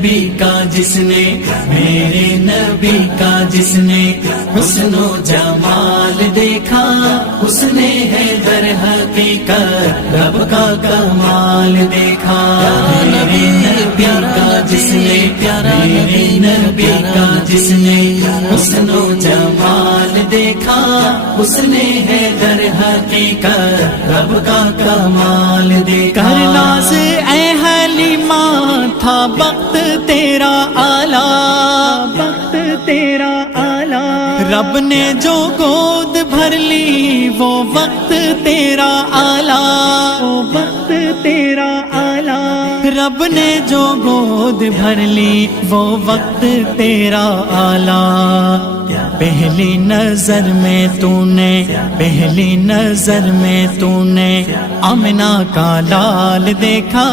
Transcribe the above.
नबी का जिसने, मेरे नबी का जिसने हुस्नो जमाल देखा, उसने है दर हकीकत रब का कमाल देखा। मेरे नबी का जिसने, मेरे नबी का जिसने हुस्नो जमाल देखा, उसने है दर हकीकत रब का कमाल देखा। करना से ऐ हलीमा था वक्त तेरा आला, वक्त तेरा आला। रब ने जो गोद भर ली वो वक्त तेरा आला, वो वक्त तेरा आला। रब ने जो गोद भर ली वो वक्त तेरा आला। पहली नजर में तूने, पहली नजर में तूने आमिना का लाल देखा।